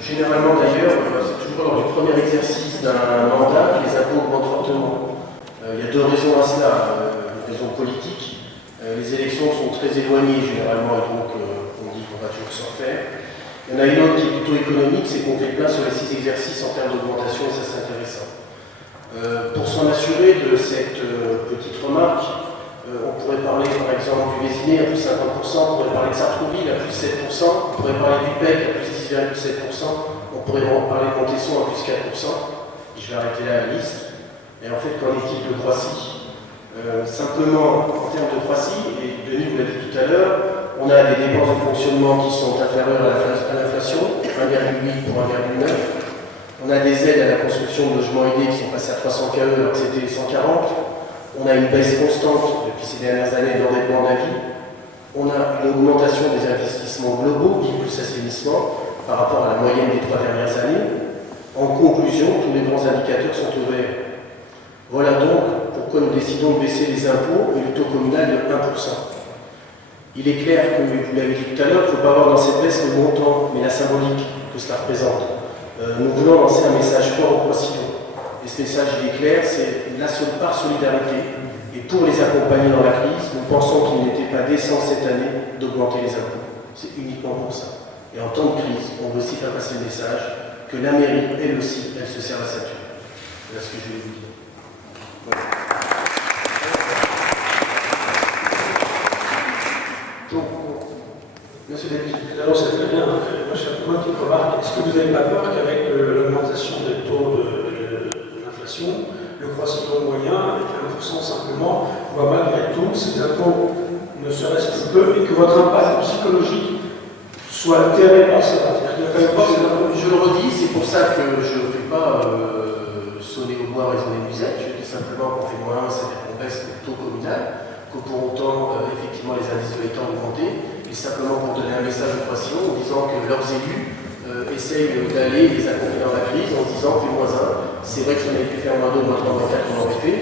Généralement d'ailleurs, c'est toujours lors du premier exercice d'un mandat que les impôts augmentent fortement. Il y a deux raisons à cela. Une raison politique. Les élections sont très éloignées généralement et donc on dit qu'on va toujours s'en faire. Il y en a une autre qui est plutôt économique, c'est qu'on fait plein sur les 6 exercices en termes d'augmentation et ça c'est intéressant. Pour s'en assurer de cette petite remarque, on pourrait parler par exemple du Vésiné à plus 50%, on pourrait parler de Sartrouville à plus 7%, on pourrait parler du PEC à plus 10,7%, on pourrait parler de Montesson à plus 4%. Je vais arrêter là la liste. Et en fait, qu'en est-il de Croissy? Simplement, en termes de Croissy, et Denis vous l'a dit tout à l'heure, on a des dépenses de fonctionnement qui sont inférieures à l'inflation, 1,8 pour 1,9. On a des aides à la construction de logements aidés qui sont passées à 300 KE alors que c'était 140. On a une baisse constante depuis ces dernières années d'endettement d'avis. On a une augmentation des investissements globaux, vie plus assainissement, par rapport à la moyenne des 3 dernières années. En conclusion, tous les grands indicateurs sont au vert. Voilà donc pourquoi nous décidons de baisser les impôts et le taux communal de 1%. Il est clair que, vous l'avez dit tout à l'heure, il ne faut pas voir dans cette baisse le montant, mais la symbolique que cela représente. Nous voulons lancer un message fort au Croissillon. Et ce message, il est clair, c'est par solidarité. Et pour les accompagner dans la crise, nous pensons qu'il n'était pas décent cette année d'augmenter les impôts. C'est uniquement pour ça. Et en temps de crise, on veut aussi faire passer le message que la mairie, elle aussi, elle se sert la ceinture. Voilà ce que je voulais vous dire. Voilà. Donc, monsieur le député. Alors, c'est très bien. Moi, j'ai une petite remarque. Est-ce que vous n'avez pas peur qu'avec l'augmentation des taux de l'inflation, le Croissillon moyen, avec 1% simplement, voit malgré tout ces impôts ne serait-ce que peu, et que votre impact psychologique soit altéré par cela? Je le redis, c'est pour ça que je ne fais pas sonner au bois, raisonner musette. Je dis simplement qu'on fait moins 1, c'est-à-dire qu'on baisse le taux communal, que pour autant, effectivement, les indices de l'État ont augmenté, et simplement pour donner un message aux Croissillons en disant que leurs élus essayent d'aller les accompagner dans la crise en disant fait moins 1. C'est vrai que si on avait pu faire moins 2, moins 3, moins 4, on l'aurait fait,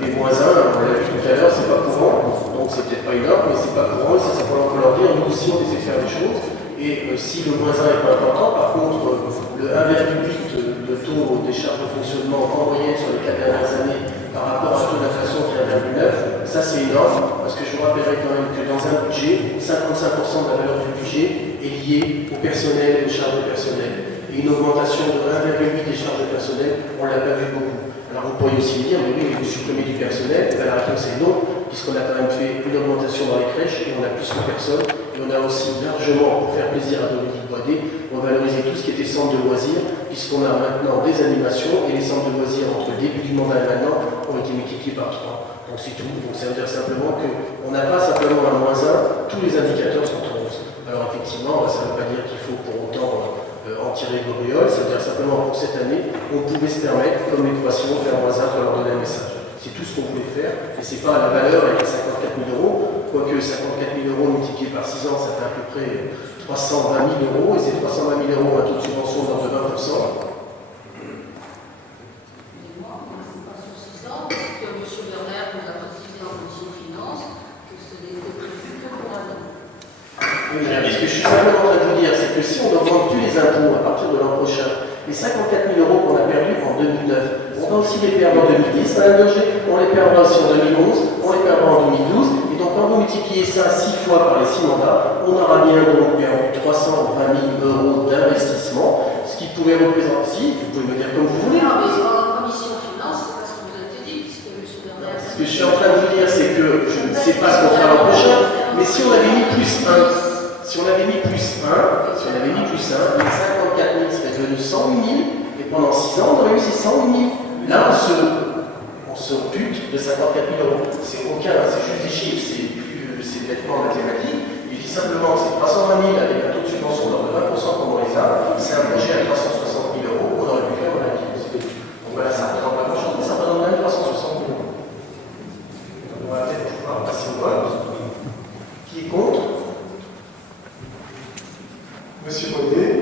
mais moins 1, on l'a vu tout à l'heure, c'est pas courant, donc c'est peut-être pas énorme, mais c'est pas courant, et c'est simplement pour leur dire, nous aussi on essaie de faire des choses, et si le moins 1 est pas important, par contre, le 1,8 de taux des charges de fonctionnement en moyenne sur les 4 dernières années par rapport à un taux d'inflation qui est 1,9, ça c'est énorme, parce que je vous rappellerai quand même que dans un budget, 55% de la valeur du budget est liée au personnel et aux charges de personnel. Et une augmentation de 1,8 des charges de personnel, on ne l'a pas vu beaucoup. Alors vous pourriez aussi me dire, mais oui, vous supprimez du personnel, et la réponse est non, puisqu'on a quand même fait une augmentation dans les crèches, et on a plus de personnes, et on a aussi largement, pour faire plaisir à Dominique Boisdet, revalorisé tout ce qui était centre de loisirs, puisqu'on a maintenant des animations, et les centres de loisirs entre le début du mandat et maintenant ont été multipliés par 3. Donc c'est tout. Donc ça veut dire simplement qu'on n'a pas simplement un moins 1, tous les indicateurs sont en hausse. Alors effectivement, ça ne veut pas dire qu'il faut pour autant en tirer Goriol, ça veut dire simplement pour cette année, on pouvait se permettre, comme les Croissillons, faire moins 1 pour leur donner un message. C'est tout ce qu'on voulait faire, et c'est pas la valeur avec les 54 000 euros, quoique 54 000 euros multipliés par 6 ans, ça fait à peu près 320 000 euros, et ces 320 000 euros, un taux de subvention d'ordre de 20%. Oui, ce que je suis simplement en train de vous dire, c'est que si on n'augmente plus les impôts à partir de l'an prochain, les 54 000 euros qu'on a perdus en 2009, on va aussi les perdre en 2010, on les perdra aussi en 2011, on les perdra en 2012, et donc quand vous multipliez ça 6 fois par les 6 mandats, on aura bien donc perdu 320 000 euros d'investissement, ce qui pourrait représenter, si, vous pouvez me dire comme vous voulez. Non, mais en commission finance, c'est pas ce que vous avez dit, puisque M. Bernard... Ce que je suis en train de vous dire, c'est que je ne sais pas ce qu'on fera l'an prochain, mais si on avait mis plus 1, si on avait mis plus 1, les 54 000 seraient devenus 108 000, et pendant 6 ans, on aurait eu ces 108 000. Là, on se bute de 54 000 euros. C'est aucun, c'est juste des chiffres, c'est peut-être pas en mathématiques. Il dit simplement que c'est 320 000 avec un taux de subvention d'ordre de 20% comme on les a, c'est un projet à 360 000 euros qu'on aurait pu faire dans la vie. Donc voilà, ça ne représente pas grand-chose, mais ça représente même 360 000 euros. Donc on va peut-être pouvoir passer au vote. Qui est contre? Monsieur Bonnet.